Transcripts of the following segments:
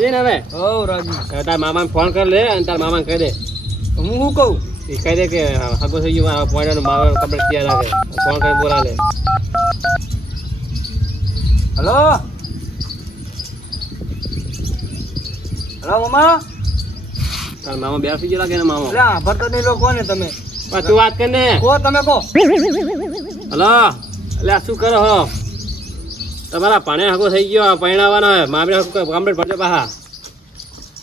રાજી ને હવે હો રાજી. તાર મામાને ફોન કર લે અને તાર મામાને કહી દે હું શું કહું? એ કહી દે કે હગો થઈ ગયું મારા પોઈન્ટનું મારે કપડે તૈયાર રાખે ફોન કરી બોલા લે હલો હલો મામા. તાર મામા બેસી ગયો લાગે ને મામા એટલે આભરતો નહીં લોકો ને તમે. પણ તું વાત કર ને કહો તમે કહો. હલો એટલે આ શું કરો હો તમારા પાણે હગો થઈ ગયો પરણાવવાનો હોય મામલે કમ્પ્લીટ પડશે પાછા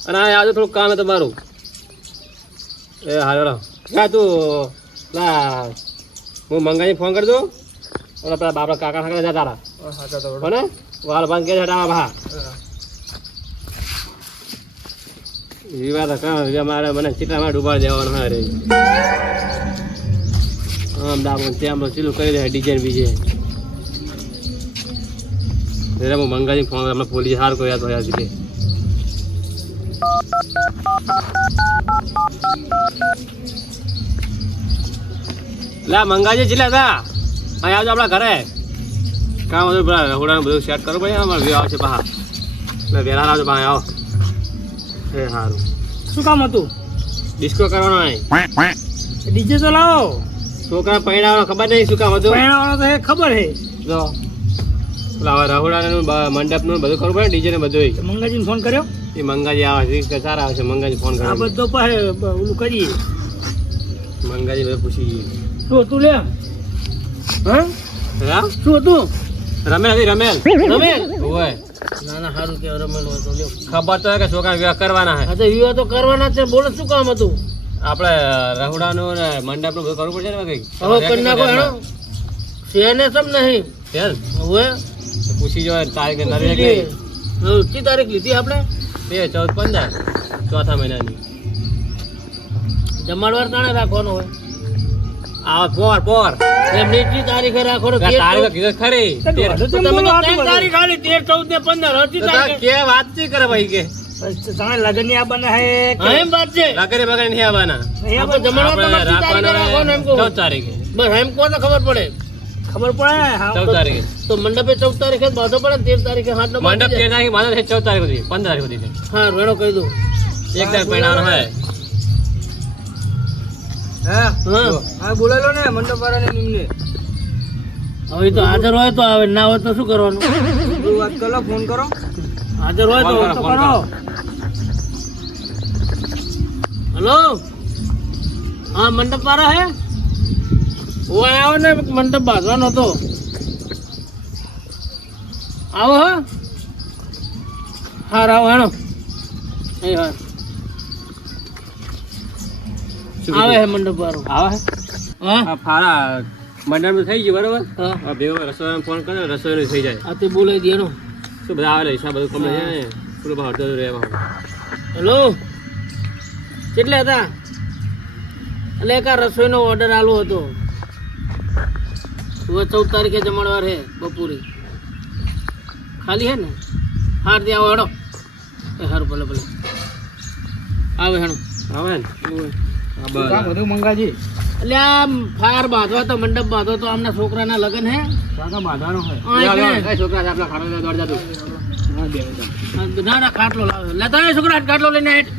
અને આ આજે થોડુંક કામ હે તમારું એ હાલો ક્યાં તું પેલા હું મંગાઈને ફોન કરી દઉં અને પેલા બાપડા કાકા ઠાકરા જા તારા કોને વાલ ભાંગ કે હટાવા ભા એવી વાત કાં મારે મને ચીટલામાં ડૂબાડી દેવાનું હા રે આમ દામ ત્યાં સીલું કરી દે ડિઝાઇન બીજે હું મંગાજી ફોન અમે પોલીસ હાર કોઈ યાદ હોય આજે લા મંગાજી ચીલા હતા અહીં આવજો આપણા ઘરે કામ બધું પેલા રહોડાનું બધું સેટ કરવું પડે અમારે વ્યવ આવશે પાહા એટલે વહેલા આવજો પાહા આવો એ સારું શું કામ હતું? ડિસ્કો કરવાનો નહીં ડીજે તો લાવો. છોકરા પહેણાવાનો ખબર નહીં શું કામ હતું પહેણાવાનો તો એ ખબર હે. જો પેલા રહોડાનું મંડપનું બધું કરવું પડે ડીજે ને બધું મંગાજીને ફોન કર્યો? એ મંગાજી આવે છે સારા આવે છે મંગાજી ફોન આ કરે બધો પાસે ઓલું કરીએ. મંગાજી બધું પૂછી શું હતું લે? હા હા શું હતું? રમેલ હતી રમેલ રમેલ? હોય ના ના સારું કે રમેલ હોય તો લ્યો. ખબર તો હે કે છોકરા વિવાહ કરવાના હે હા તો વિવાહ તો કરવાના છે. બોલો શું કામ હતું? આપણે રહોડાનું ને મંડપનું બધું કરવું પડશે ને કઈ હવે કરી નાખો હેડો. શેને સમ નહીં ચાલ હવે પૂછી જો તારીખ નવી કઈ કઈ તારીખ લીધી આપણે? 2, 14, 15 ચોથા મહિનાની જમાડવાર તાણે રાખવાનો હોય. આ પોર એમ નીચી તારીખે રાખવાનો. તારીખ કીધું ખરી તો તમે તો ત્રણ તારીખ આલી 13, 14 ને 15 હતી તારીખે. કે વાત છે કરે ભાઈ કે તાણે લગન ની આ બને હે કે એમ વાત છે. લગરે બગરે નહીં આવવાના આપણે જમાડવાર તમારે તારીખે રાખવાનો એમ કહો. 14 તારીખે બસ એમ કહો તો ખબર પડે. ખબર પડે. હા 14 તારીખે તો મંડપે 14 તારીખે બાંધો પડે ને 13 તારીખે હાથ નો મંડપ 13 તારીખે બાંધો છે 14 તારીખ સુધી 15 તારીખ સુધી હા રેડો કહી દઉં. એક તારીખ પહેણાવાનો હોય હા હા બોલાલો ને મંડપ વાળાને નિમને. હવે તો હાજર હોય તો આવે ના હોય તો શું કરવાનું? વાત કરો ફોન કરો. હાજર હોય તો કરો. હેલો હા મંડપ વાળા હે? હું આવો ને મંડપ બાંધવાનો હતો. આવો હા હાર આવો હેણો એ હા આવે હે મંડપ વાળો આવે હા આ ફારા મંડપ થઈ ગયું બરોબર હા હવે ભેગો રસોઈ ફોન કરે રસોઈ થઈ જાય આ તે બોલાવી દેનો. શું બધા આવે હિસાબ બધું કમ્પ્લીટ છે ને પૂરો ભાવ અડધો રહેવા હેલો કેટલા હતા? એટલે એક આ રસોઈનો ઓર્ડર આલો હતો. 14 તારીખે જમણવાર હે બપોરે ખાલી હે ને? હાર દે આવો હેડો. એ હારું ભલે ભલે આવે હેણો આવે ને બધું મંગાજી. એટલે આ ફાર બાંધવા તો મંડપ બાંધો તો આમના છોકરાના લગન હે બાંધવાનો છોકરા આપણા ખાડો દોડ જતું ના ના ખાટલો લાવે લેતા આવે છોકરા ખાટલો લઈને હેઠ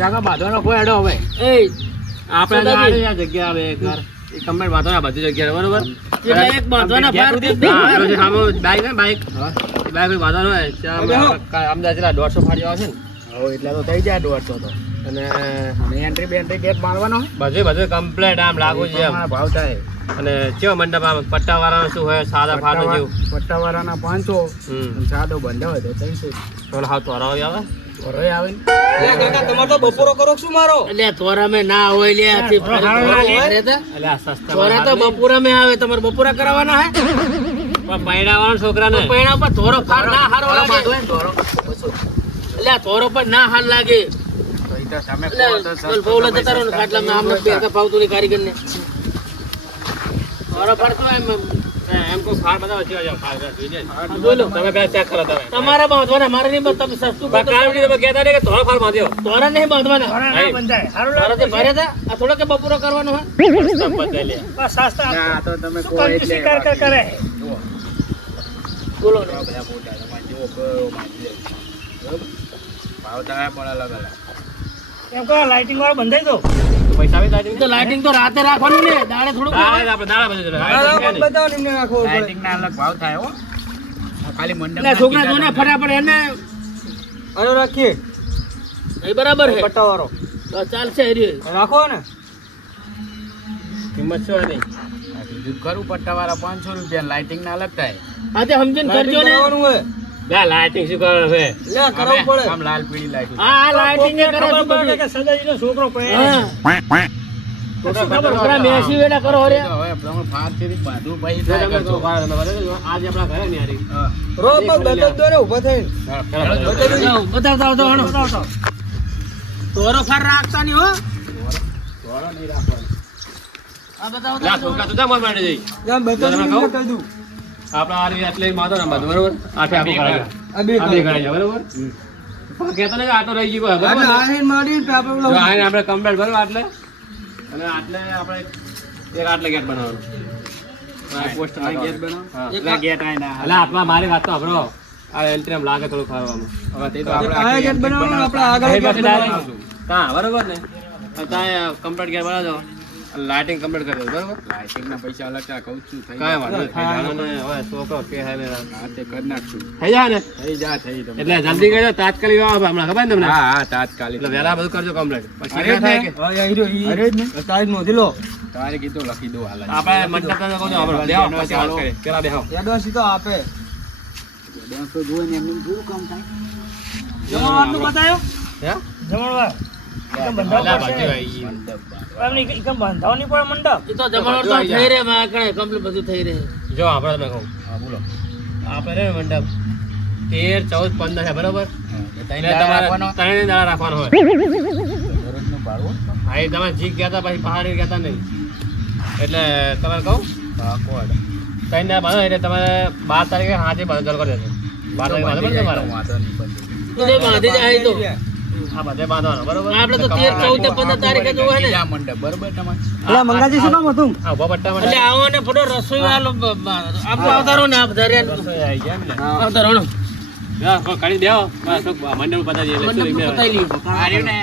ચાકા બાંધવાનો કોઈ અડો હવે એ આપણે આ જગ્યા આવે ઘર એ કમ્પ્લીટ બાંધવાના બધી જગ્યા બરોબર એટલે એક બાંધવાના ફાર બાઈક બાઈક બાંધવાનો હોય અમદાવાદ જેટલા 150 ફાડી આવશે ને એટલે તો થઈ જાય 150 તો. અને એન્ટ્રી બેન્ટ્રી ગેટ મારવાનો બધું કમ્પ્લીટ આમ લાગુ છે એમ ભાવ થાય. અને કેવો મંડપ આમ પટ્ટા વાળાનો શું હોય સાદા ફાટો જેવું પટ્ટાવાળાના 500 સાદો બંધ હોય તો 300. થોડો હાવ તોરાવ આવે ઓરોય આવે ને કાકા તમાર તો બપોરો કરો શું મારો? એટલે તોરા મે ના હોય લે આથી એટલે આ સસ્તા તોરા તો બપોરા મે આવે. તમારે બપોરા કરાવવાના હે? પણ પૈણાવાળા છોકરાને પૈણા પર તોરો ફાર ના હારો લાગે. એટલે આ તોરો પર ના હાર લાગે. બોલો જતા રહો ને ખાટલા મે આમને બે ફાવતું ની કારીગર ને તોરો પર તો એમ કો ફાર બધા વચ્ચે જાવ ફાર બોલો તમે પેલા ચેક કરો તમે તમારા બાંધવાના મારે નહીં તમે સસ્તું કામ તમે કહેતા નહીં કે તોરા ફાર બાંધ્યો તોરા નહીં બાંધવાના. તોરા તો ભર્યા હતા. આ થોડો કે બપોરો કરવાનો હોય બતાવી લે બસ સસ્તા. ના તો તમે કોઈ એટલે શિકાર કરે બોલો ને ભાવ થાય પણ અલગ અલગ. એમ કહો લાઇટિંગ વાળો બંધાઈ દો. તો પૈસા આવી જાય તો લાઇટિંગ તો રાતે રાખવાનું ને દાડે થોડું આપણે દાડા બધું બતાવો નિમને રાખો લાઇટિંગ ના અલગ ભાવ થાય હો. આ ખાલી મંડપ એટલે છોકરા જોને ફટાફટ એને અરે રાખીએ એ બરાબર છે પટ્ટા વાળો તો ચાલશે હરી રાખો ને કિંમત શું હતી કીધું ખરું પટ્ટાવાળા 500 રૂપિયા લાઇટિંગ ના અલગ થાય. હા તે સમજીને કરજો ને લે લાઇટિંગ શું કરે છે લે કરવું પડે આમ લાલ પીળી લાઈટ. હા લાઇટિંગ ને કરે કે સદાજીનો છોકરો પડે ખબર પડા મેસી વેડા કરો હરે હવે તમે ફારથી બાંધવું પછી થાય કરજો. આજે આપણા ઘરે ને યારી રો પગ બતક દો ને ઊભા થઈને બતાવતા તો હણો તોરો ફાર રાખતા નહીં હો ધોળો નહીં રાખવાનો. આ બતાવો લા છોકરા તું જા મોર માંડે જઈ જામ બતાવી કહું? કહી દઉં આપણા આરી એટલે માતો ને બધું બરોબર આઠે આપી કરાય આ બે આ બે કરાય બરોબર પણ કેતો ને આટો રહી ગયો બરોબર ને? આહીન મારી પેપર જો આને આપણે કમ્પ્લીટ બરોબર આટલે અને આટલે આપણે એક આટલે ગેટ બનાવવાનો આ પોસ્ટ આ ગેટ બનાવો. હા એટલે ગેટ આય ના એટલે હાથમાં મારી વાત તો સાંભળો આ એન્ટ્રી આમ લાગે થોડું ખાવામાં હવે તે તો આપણે આ ગેટ બનાવવાનું આપણે આગળ અહીં ગેટ પાછી બનાવવાનું direct હા બરોબર ને ત્યાં કમ્પ્લીટ ગેટ બનાવજો લાઇટિંગ કમ્પ્લીટ કરી દો બરોબર લાઇટિંગ ના પૈસા અલગ ત્યાં કહું છું થઈ કાંઈ જાય. વાંધો નહીં થઈ જાય ને હવે છોકરો કે હે ને હા તે કરી નાખશું. થઈ જાય ને થઈ જા થઈ તમે. એટલે જલ્દી કરજો તાત્કાલિક આવો હમણાં ખબર ને તમને હા હા તાત્કાલિક. એટલે વહેલા બધું કરજો કમ્પ્લીટ પછી અરે ના થાય કે હા યા હીરો ઈ અરે જ ને. તારીખ નોંધી લો તારે કીધું લખી દો હાલ જ. આપણે મંડપ તો કહું છું હમણાં બેહો પછી વાત કરીએ પેલા બેહો એડવાન્સ તો આપે બેંક તો જોવે ને એમનું પૂરું કામ થાય. જમણવાર નું બતાયો હે જમણવાર એકમ અલા, બંધાવ બાકી પડશે ભાઈ. મંડપ બાર. એમને એકમ બંધાવ નહીં પડે મંડપ એ તો જમણવાર તો થઈ રહે માં કણે કમ્પ્લીટ બધું થઈ રહે જો આપણે તમે કહું હા બોલો. આપણે રે મંડપ 13, 14, 15 છે બરોબર ત્રણ એટલે દાડા તમારે રાખવાનો. 3 દાડા રાખવાનો હોય દરરોજનું ભાડું. હા એ તમે જીક ગયા હતા પછી પહાડી ગયા હતા નહીં એટલે તમારે કહું હા કોડ. 3 દાડા બાંધો એટલે તમારે 12 તારીખે હાજે બાંધો ચાલુ કરી દેજો 12 તારીખે બાંધો પડે તમારે વાંધો નહીં બંધ. તો બાંધી જાય તો આ બધે બાંધવાનો બરોબર આપણે તો 13, 14, 15 તારીખે જોવે ને બીજા મંડપ બરોબર તમારે. એટલે મંગાજી શું કામ હતું આ ઉભા પટ્ટા એટલે આવો ને ફોટો રસોઈ વાળો આપણો આવતારો ને આપ ધર્યા આવી ગયા એમ ને આવતારો ને હા, કોઈ કાઢી દેવો બસ મંડળ પતાવી દઈએ એટલે શું મંડપ પતાઈ લઈએ આ રહ્યું ને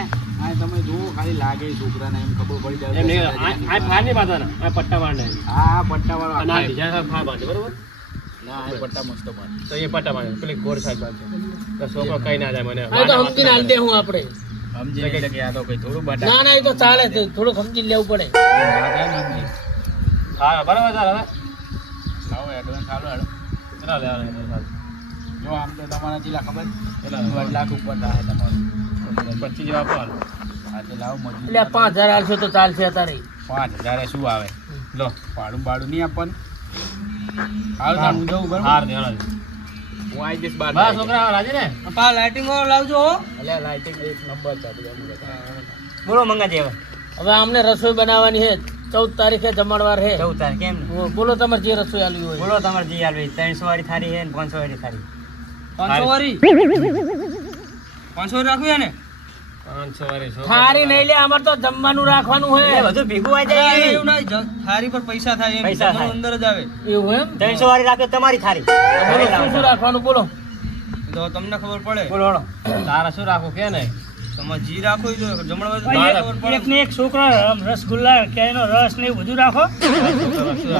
આ તમે જુઓ ખાલી લાગે છોકરાને એમ ખબર પડી જાય. એમ નહીં આ ફાર નહીં બાંધવાના આ પટ્ટા બાંધે હા પટ્ટાવાળો અને આ આખા. ડિઝાઇન ફાર બાંધે બરોબર ના આ પટ્ટા મસ્ત બાંધે. તો એ પટ્ટા બાંધે પેલી ગોળ સાઈડ બાંધે તો છોકરો કઈ ના જાય મને આ તો સમજીને હાલ દે હું આપણે સમજી નહીં શકે આ તો કઈ થોડું બટા. ના ના એ તો ચાલે છે થોડું સમજી લેવું પડે હા બરાબર ચાલ હવે લાવો એડવાન્સ હાલો હેડો. કેટલા લેવાના જો આમ તો તમારા જિલ્લા ખબર કેટલા 1 લાખ ઉપર થાય તમારું. 25 જેવા આપો હાલો. હા તે લાવો મજૂરી. એટલે 5000 આલશો તો ચાલશે અત્યારે 5000 શું આવે લો ભાડું બાડું નહીં આપવાનું. હાલ તાર હું જઉં બરોબર. હાર દેવાનો હું આવી જઈશ બાર. બસ છોકરા રાજી ને પા લાઇટિંગ વાળો લાવજો હો અલ્યા લાઇટિંગ એક નંબર છે બોલો મંગાજી હવે અમને રસોઈ બનાવવાની છે 14 તારીખે જમણવાર છે 14 તારીખ કેમ બોલો તમારે જે રસોઈ આલવી હોય બોલો તમારે જી આલવી 300 વાળી થાળી છે ને 500 વાળી થાળી 500 વાળી 500 રાખવી ને 500 વાળી છોકરા. થારી નહીં લે અમાર તો જમવાનું રાખવાનું હોય એટલે બધું ભેગું આવી જાય એવું નહીં થારી પર પૈસા થાય એમ પૈસા જમવાનું થાય. અંદર જ આવે એવું એમ 300 વાળી રાખો તમારી થાળી બોલો શું શું રાખવાનું બોલો તો તમને ખબર પડે બોલો હળો. તારા શું રાખું કે નહીં તમારે જી રાખો તો જમણવાર ભાઈ, એક ને એક છોકરા રસગુલ્લા ક્યાંયનો રસ ને એવું બધું રાખો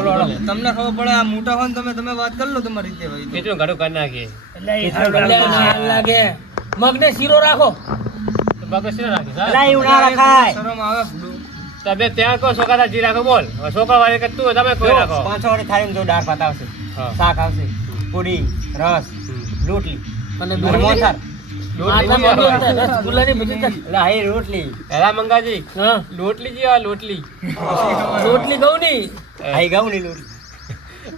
બોલો તમને ખબર પડે આ મોટા હોય ને તમે વાત કરી લો તમારી રીતે ભાઈ કેટલું ઘડું કરી નાખીએ લાગે મગ ને શીરો રાખો તો બગસ શું રાખીશ હા? અલા, એવું ના રખાય શરમ આવે ભૂલું. તમે ત્યાં કહો છોકરા જી રાખો બોલ હવે છોકરા વાળી કે તું તમે કોઈ રાખો 500 વાળી થાળીમાં જો દાળ ભાત આવશે હા. શાક આવશે પૂરી રસ રોટલી અને અને મોથાર રસગુલ્લાની બધી એટલે હાઈ રોટલી એલા મંગાજી હા લોટલી જી આ લોટલી રોટલી કહું ની હાઈ ઘઉં ની રોટલી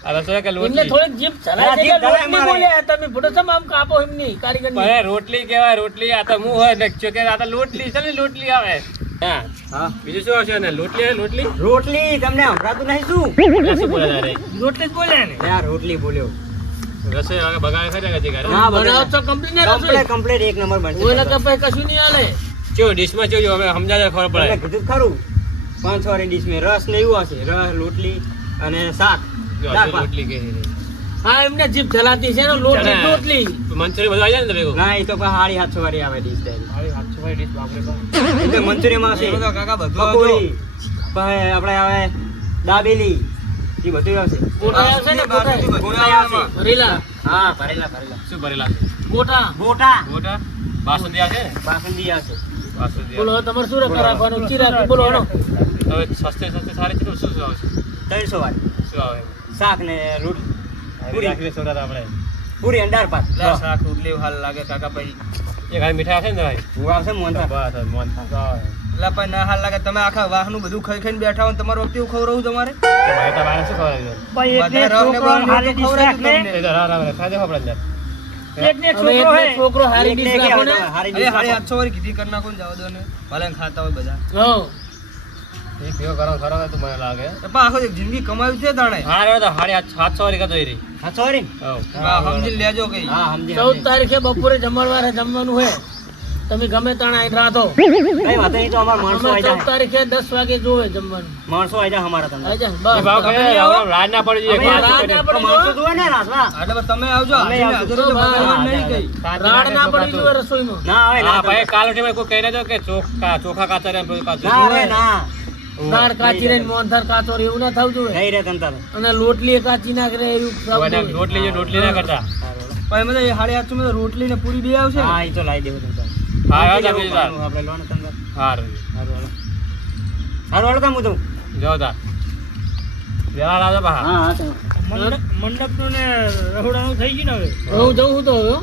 આ રસોઈ કે એમને લોટલી થોડીક જીભ ચલાય છે જીભ કે ચલાય રોટલી મારે. બોલ્યા તમે ફોટો સમ આમ કાપો એમની કારીગરની પણ એ રોટલી કહેવાય રોટલી આ તો મું હોય ને કે આ તો લોટલી છે ને લોટલી આવે હા હા બીજું શું આવશે ને લોટલી આવે લોટલી રોટલી તમને સંભળાતું નહીં શું આ શું બોલે તારે રોટલી જ બોલ્યા ને યાર રોટલી બોલ્યો રસોઈ વાગે બગાડે ખરી કે ઘરે હા, બનાવ તો કમ્પ્લીટ ને રસોઈ કમ્પ્લીટ એક નંબર બનશે ઓલા કપાય કશું નહીં આલે ચો ડીશમાં ચો હવે સમજાય ખબર તમને પડે કીધું જ ખરું 500 વાળી ડીશ મેં રસ ને એવું હશે રસ રોટલી અને શાક જો દાળ આ ભાત. રોટલી કે હા એમને જીભ જલાતી છે ને લોટલી લોટલી મંચુરી બધું આવી જાય ને ભેગું ના એ તો પણ 750 વાળી આવે ડીશ એટલે મંચુરિયમ આવશે કાકા બધું પકોડી પછી આપણે આવે દાબેલી એ બધું આવશે ગોટા આવશે ને ગોટા આવશે ભરેલા હા ભરેલા શું ભરેલા છે ગોટા ગોટા ગોટા બાસુંદી આવશે ને બાસુંદી આવશે બાસુંદી બોલો હવે તમારે શું રાખવાનું ચીરા બોલો હણો હવે સસ્તે સારી છે તો શું શું આવશે 300 વાળી શું આવે શાક ને રોટલી પૂરી રાખી દે સોડા આપણે પૂરી અને દાળ ભાત લે શાક રોટલી હાલ લાગે કાકા ભાઈ એક હાલ મીઠા આવશે ને ભાઈ હું આવશે મોહનથાળ બસ મોન થા એટલે ભાઈ ના હાલ લાગે તમે આખા વાહનું બધું ખાઈ ખાઈને બેઠા હો ને તમારે વખતે એવું ખવડાવું તમારે ભાઈ તમારે શું ખબર બધા રવને બવને તો ખવડાવ્યું તમને. એ તો રાવ ખાધે આપણે હવે એટલે છોકરો હારી ડીશ રાખો ને અરે 750 વાળી કીધી કરી નાખો ને જવા દો ને ભલે ને ખાતા હોય બધા હો એક ભેગો કરો ખરો તો મને લાગે એ પણ આખો એક જિંદગી કમાવી છે તાણે હા રે તો 750 વાળી કતો રહી હા સોરી સમજી લેજો કઈ હા સમજી 14 તારીખે બપોરે જમણવારે જમવાનું છે તમે ગમે તાણે અહીં રાહો કઈ વાત નહીં તો અમાર માણસો અમે આવી 14 જાય તારીખે 10 વાગે જોવે જમવાનું માણસો આવી જાય અમારા તમને આઈ જા એ ભાવ બસ કરે તમે આવો. રાજ ના પડી અમે જાય રાત ના પડી માણસો જો. જોવે ને રાજવા એટલે બસ તમે આવજો અમે હાજર આવશું. હાજર હા, બધાને હા, નહીં કઈ રાડ ના પડી જોઈએ રસોઈમાં ના આવે હા ના ભાઈ કાલ ઉઠીને કોઈ કહી દેજો કે ચોખા કાચા રે બધું કાચું ના આવે ના દાળ કાચી રહીને મોહનથાળ કાચો રહે એવું ના થવું જોઈએ નહીં રે તંતર અને લોટલી એ કાચી નાખ રે એવું થવું હવે જોઈએ. રોટલી ના કરતા ભાઈ મને 750 માં રોટલી ને પૂરી બે આવશે ને? હા એ તો લાવી દેવું તંતર હા હા આપણે તમે લો ને તંતર હા સારું હાલો તમ હું તો જાઓ તા વેલા લાવજો બા હા હા તો મંડપનું ને રહોડાનું થઈ ગયું ને હવે હું જઉં હું તો હવે હો.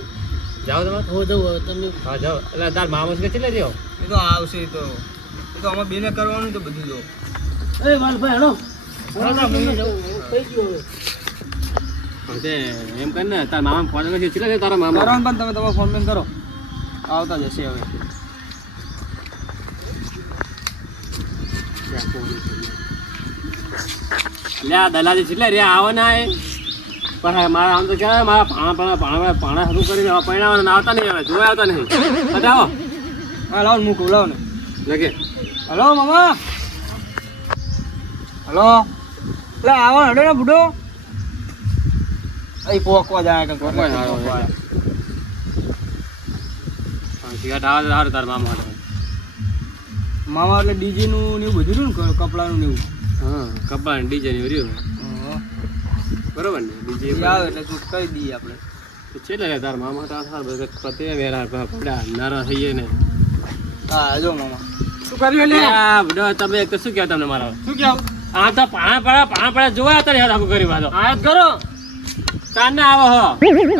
જાઓ તમે હું જઉં હવે તમે હા જાઓ એટલે તાર મામા છે કેટલે રહ્યો એ તો આવશે એ તો અમે બેને કરવાનું તો બધું જો એ વાલભાઈ હેલો થઈ ગયું હવે તે એમ કર ને તાર મામા ફોન કરી કેટલે તારા મામા કરો ને પણ તમે તમારો ફોન મેન કરો આવતા જશે હવે લે આ દલાલી કેટલે રે આવો ના એ પણ હા, મારા આમ તો કહેવાય મારા પાણા શરૂ કરીને પરણાવવાના આવતા નહીં હવે જોવા આવતા નહીં બધા આવો હા લાવો ને મૂકું લાવો ને લગે હલો મામા હલો એટલે આવો હડો ને બુડો અહીં પોકવા જાય કે પોકવા જાય, હા, સિગારેટ આવે તો સારું તાર મામા માટે મામા એટલે ડીજે નું ને એવું બધું રહ્યું ને કપડાનું ને એવું હા કપડા ડીજે ની વર્યું બરોબર ને એ ડીજે આવે એટલે તું કહી દઈએ આપણે છેલ્લે તાર મામા તો સાર પતે વેરા પડા નારા થઈએ ને હા જો મામા શું કર્યું લે આ બડો તમે એક તો શું કહો તમને મારા શું કેવું આ તો પાણા પડા જોવા હતા ને આખું કરી વાતો આયાત કરો કાન ના આવો હો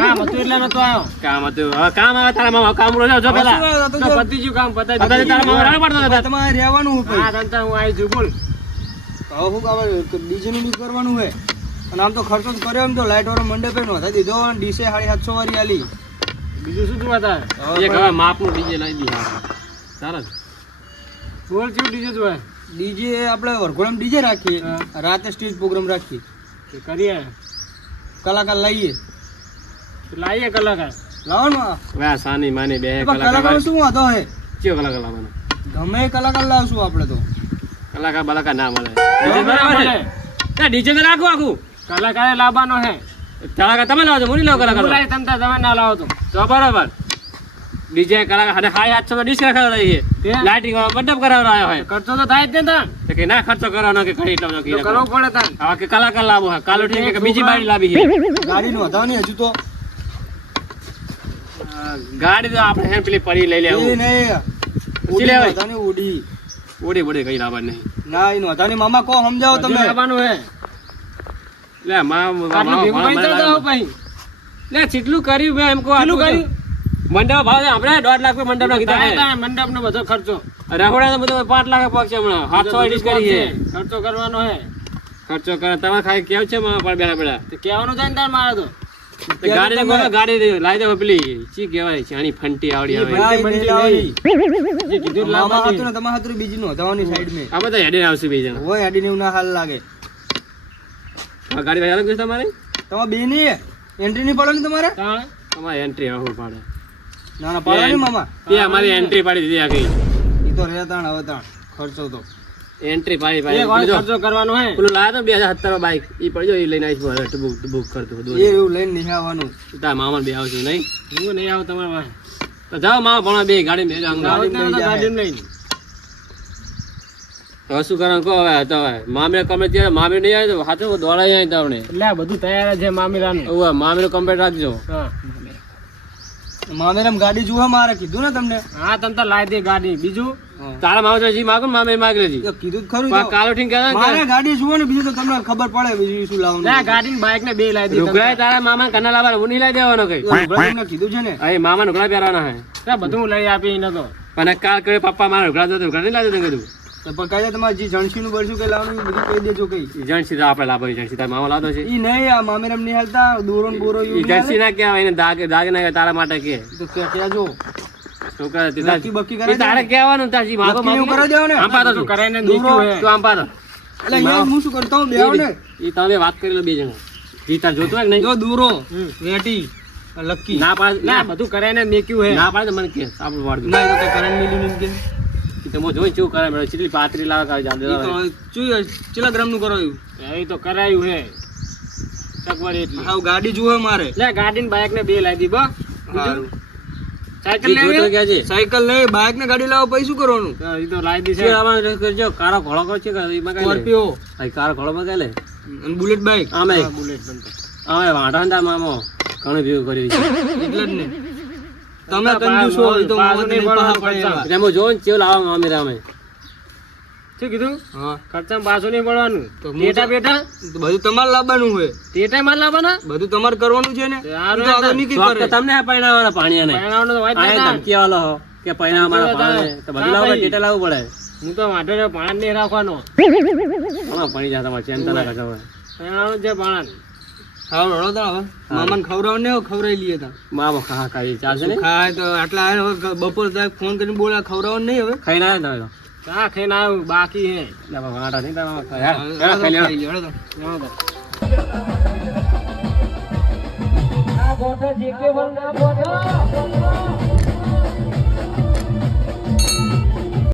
કામ હતું એટલે નતો આવ્યો કામ હતું હવે કામ આવે તારા મામા કામ રોજો જો પેલા શું આવ્યું? તો પતી ગયું કામ પતાઈ તારા મામા રાહ પડતો હતા તમારે રહેવાનું હું હા તંતા હું આવી છું બોલ હવે શું કામ ડીજે નું બી કરવાનું હે અને આમ તો ખર્ચો જ કર્યો એમ તો લાઈટ વાળો મંડપે નો થઈ દીધો અને ડીસે 750 વાળી આલી બીજું શું જોવા તા એક હવે માપનું ડીજે લાવી દી સારા બોલ શું ડીજે જોવા ડીજે આપણે વરઘોડામાં ડીજે રાખીએ રાતે સ્ટેજ પ્રોગ્રામ રાખીએ કરીએ કલાકાર લઈએ લાવીએ કલાકાર લાવો ને હવે આ સાની માની બે પણ કલાકાર શું વાંધો હે કયો કલાકાર લાવવાનો ગમે એ કલાકાર લાવશું આપણે તો કલાકાર બલાકાર ના મળે ડીજે બરાબર છે ડીજે તો રાખો આખું કલાકાર લાવવાનો હે કલાકાર તમે લાવો છો મુની લાવો કલાકાર બોલાય તમતા તમે ના લાવો તો બરાબર ડીજે કલાકાર અને 750 માં ડીશ રાખવા રહી છે લાઇટિંગ મંડપ કરાવવાનો આવ્યો હોય ખર્ચો તો થાય જ ને તા કે ના ખર્ચો કરવાનો કે ઘણી એટલો નક્કી કરવો પડે તા હવે કે કલાકાર લાવો હે કાલો ઠીક કે બીજી બારી લાવી છે ગાડીનું વધાવ નહીં હજુ તો ગાડી તો આપણે હેન પેલી પડી લઈ એ લેવું નહીં ઉડી લેવાય. વધાની ઉડી ઓડી બોડી કઈ લાવવાનું નહીં ના એનું વધાની મામા કહો સમજાવો તમે લાવવાનું હે લે લે ચીટલું કર્યું મેં એમ કહો આટલું કર્યું મંડપ ભાવ આપણે 1.5 લાખ રૂપિયા મંડપ ના કીધા મંડપ નો બધો ખર્ચો રહોડા બધો 5 લાખ પગ છે હમણાં 700 એડિશ કરી છે ખર્ચો કરવાનો હે ખર્ચો કરે તમારે ખાઈ કેવું છે માં પણ બેડા બેડા કેવાનું થાય ને તાર મારે તો ગાડી બોલો ગાડી લાવી દો પેલી ચી કહેવાય છે આની ફંટી આવડી આવે ના, એ નહીં લાવવાની. જે કીધું મામા લાવવાની. હતું ને તમારા હાથું બીજી નું વધાવાની સાઈડ મેં આ બધા હેડે આવશે બે જણા હોય આડીને એવું ના હાલ લાગે આ ગાડી ભાઈ અલગ છે તમારે તમારે બે ની એન્ટ્રી નહીં પડે ને તમારે તમારે એન્ટ્રી આવું પાડે ના ના પડે ને મામા તે અમારી એન્ટ્રી પાડી દીધી આખી એ તો રે તાણ હવે તાણ ખર્ચો તો એન્ટ્રી પાડી એક વાર પાડી ખર્ચો કરવાનો હે પેલું લાયા તો 2017 માં બાઈક ઈ પડ્યો ઈ લઈને આવીશ બુક કરતો બધું એ એવું લઈને નહીં આવવાનું. તાર મામા બે આવજો નહીં હું નહીં આવું તમારા પાસે તો જાઓ મામા ભણા બે ગાડી બે જાઓ ગાડીમાં લઈને હવે શું કરવાનું કહો હવે તો હવે મામી કમ્પ્લેટ ત્યારે મામી નહીં આવે તો હાથે દોડાઈ જાય તમને એટલે આ બધું તૈયાર છે મામીરાનું હવે મામીનું કમ્પ્લેટ રાખજો હા મામેરામ ગાડી જુઓ મારે કીધું ને તમને. હા તમે તો લાવી દે ગાડી બીજું તારા મામા જી માગો ને મામી માગી લેજી એ કીધું જ ખરું પણ તો. કાલો ઠીક કહેતા મારે ગાડી જુઓ ને બીજું તો તમને ખબર પડે બીજું શું લાવવાનું. ના ગાડી ને બાઈક ને બે લાવી દે રુકરાય તારા મામા કના લાવવાનો હું નહીં લઈ દેવાનો કઈ તમને કીધું છે ને. અહીં મામા નુકડા પહેરવાના હે ત્યાં બધું હું લઈ આપી એને તો અને કાલ કરે પપ્પા મારા નુકડા તો નુકડા નહીં લાવજો કીધું તો પણ કાંઈ તમારે જે જણસીનું બળશું કઈ લાવવાનું એ બધું કહી દેજો કઈ. જણસી તો આપણે લાવો જણસી તારા મામા લાવતો છે ઈ નહીં આ મામેરામ નહીં હાલતા દોરો ને બોરો ઈ જણસી ના કહેવાય એને દાગ ના કહેવાય, તારા માટે કે તો કહેજો. છોકરા તે નક્કી બક્કી કરાવી તારે કહેવાનું તાજી માગો નક્કી એવું કરાવી દેવાનું ને. આમ પાડો બધું તું કરાઈને દૂરો. નીકળ્યું હે. તું આમ પાડો એટલે અહીંયા હું શું કરતો હું બેહો ને. ઈ તમે વાત કરી લો બે જણા જીતા જોતો હોય કે નહીં જો દૂરો વેટી લક્કી ના પાડ ના બધું કરાઈને મેક્યું હે ના પાડે તો મને કે આપણું વાળતું ના એ તો કઈ કરંટ મિલ્યું નહીં કે. ઈ તો હું જોઈ શું કરે મેં ચીટલી પાતરી લાવે કાઢી ઈ જાદે તો ચુઈ કેટલા ગ્રામનું કરાવ્યું. એ તો કરાયું હે સગવડ એટલી હાવ ગાડી જુઓ મારે. લે ગાડી ને બાઈક ને બે લાવી દી બસ હારું. સાયકલ જોતો લેવી ક્યાં છે સાયકલ નહીં બાઇક ને ગાડી લાવો પછી શું કરવાનું. એ તો લાવી દી શું છે આમાં કરજો કારો ઘોડો કરો છે કે એમાં કઈ લે સ્કોર્પિયો આ કારો ઘોડો માં કઈ લે અને બુલેટ બાઇક આમે બુલેટ બનતો આમે વાંઢાંડા મામો ઘણું ભેગું કર્યું છે એટલે જ ને. તમે કંજૂસ છો એ તો પાછું નહીં મોત પડવાનું નહીં ખર્ચા. એટલે હું જોઉં ને કેવું લાવવા મામી રામે શું કીધું હા ખર્ચામાં પાછું નહીં પડવાનું તો હું બેટા તો- બેટા તો બધું તમારે લાવવાનું હોય. ટેટા માર લાવવાના બધું તમારે કરવાનું છે ને. સારું ઈ તો આગળ હેડ. નીકળી શોખ તો કરે. તમને હે પરણાવવાના પાણીયાને. પહેરવાનું તો હોય જ આ એ ને. ધમકી વાળો હો કે પરણાવવા મારા પાણે. તો બધું લાવવું પડે, ડેટા લાવવું પડે. હું તો વાંધો છે પાણ નહીં રાખવાનો હમણાં પડી જાય તમારે ચિંતા ના કરતા હોય. પહેરવાનું છે પાણ હાવ રડો તા હવે. મામાને ખવડાવવાનું નહીં, હવે ખવડાવી લઈએ તા. મામો ખા ખાઈ ચાલશે ને ખાય તો આટલા આવે ને હવે બપોર થાય ફોન કરીને બોલા ખવડાવવાનું નહીં હવે. ખાઈ ના આવે ને તમે તો. ચા ખાઈને આવ્યું બાકી હે એટલે હવે વાંઢા નહીં તમારે ખાઈ. હેડ, હેડ, ખાઈ લ્યો. ખાઈ લ્યો, હેડો તો. જાઓ તો. આ ગોઠા જે કે વરના ગોઠા